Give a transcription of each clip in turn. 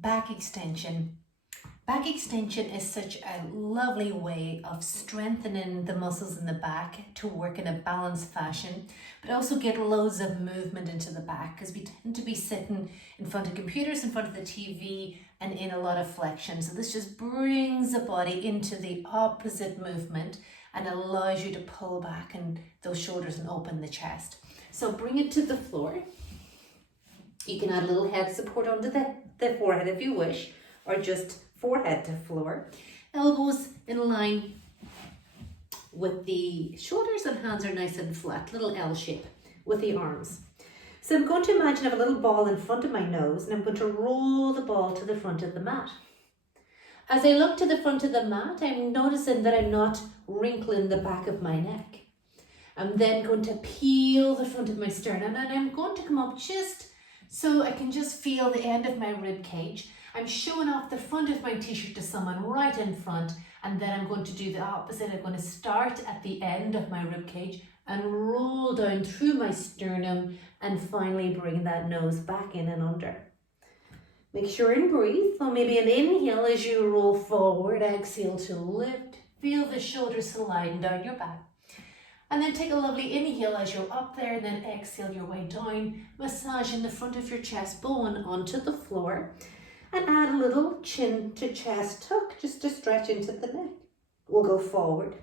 back extension. Back extension is such a lovely way of strengthening the muscles in the back to work in a balanced fashion, but also get loads of movement into the back because we tend to be sitting in front of computers, in front of the TV, and in a lot of flexion. So this just brings the body into the opposite movement and allows you to pull back and those shoulders and open the chest. So bring it to the floor. You can add a little head support onto the forehead if you wish, or just forehead to floor. Elbows in line with the shoulders and hands are nice and flat, little L shape with the arms. So I'm going to imagine I have a little ball in front of my nose and I'm going to roll the ball to the front of the mat. As I look to the front of the mat, I'm noticing that I'm not wrinkling the back of my neck. I'm then going to peel the front of my sternum and I'm going to come up just so I can just feel the end of my rib cage. I'm showing off the front of my t-shirt to someone right in front, and then I'm going to do the opposite. I'm going to start at the end of my rib cage and roll down through my sternum and finally bring that nose back in and under. Make sure and breathe. So maybe an inhale as you roll forward, exhale to lift. Feel the shoulders sliding down your back. And then take a lovely inhale as you're up there, and then exhale your way down, massaging the front of your chest bone onto the floor. And add a little chin to chest tuck just to stretch into the neck. We'll go forward,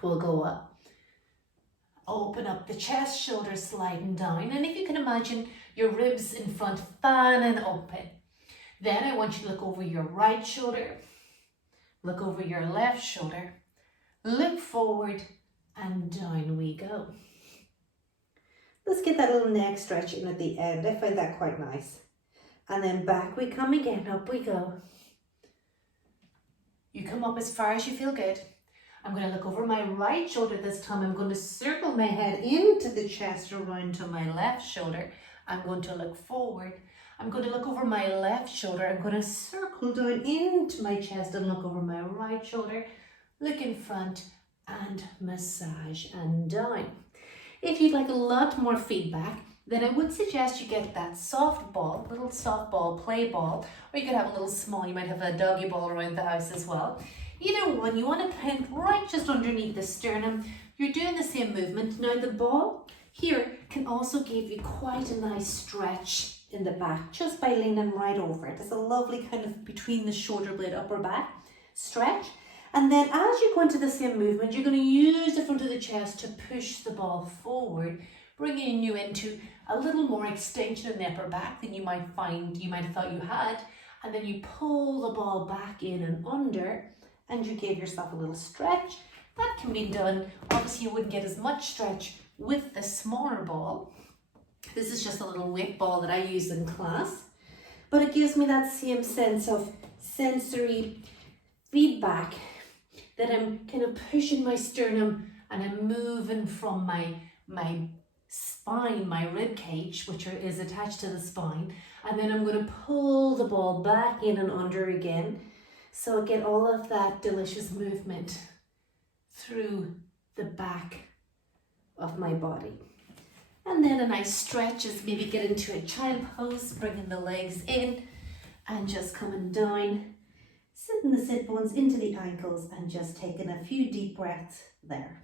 we'll go up. Open up the chest, shoulders sliding down. And if you can imagine your ribs in front fanning open. Then I want you to look over your right shoulder, look over your left shoulder, look forward, and down we go. Let's get that little neck stretch in at the end. I find that quite nice. And then back we come again, up we go. You come up as far as you feel good. I'm going to look over my right shoulder this time. I'm going to circle my head into the chest, around to my left shoulder. I'm going to look forward. I'm going to look over my left shoulder. I'm going to circle down into my chest and look over my right shoulder. Look in front and massage and down. If you'd like a lot more feedback, then I would suggest you get that soft ball, little softball play ball, or you could have a little small, you might have a doggy ball around the house as well. Either one, you want to plant right just underneath the sternum. You're doing the same movement. Now the ball here can also give you quite a nice stretch in the back just by leaning right over it. It's a lovely kind of between the shoulder blade, upper back stretch. And then as you go into the same movement, you're going to use the front of the chest to push the ball forward, bringing you into a little more extension in the upper back than you might have thought you had. And then you pull the ball back in and under, and you give yourself a little stretch. That can be done. Obviously, you wouldn't get as much stretch with the smaller ball. This is just a little weight ball that I use in class, but it gives me that same sense of sensory feedback that I'm kind of pushing my sternum and I'm moving from my spine, my rib cage, which is attached to the spine, and then I'm going to pull the ball back in and under again, so I get all of that delicious movement through the back of my body. And then a nice stretch is maybe get into a child pose, bringing the legs in and just coming down, sitting the sit bones into the ankles and just taking a few deep breaths there.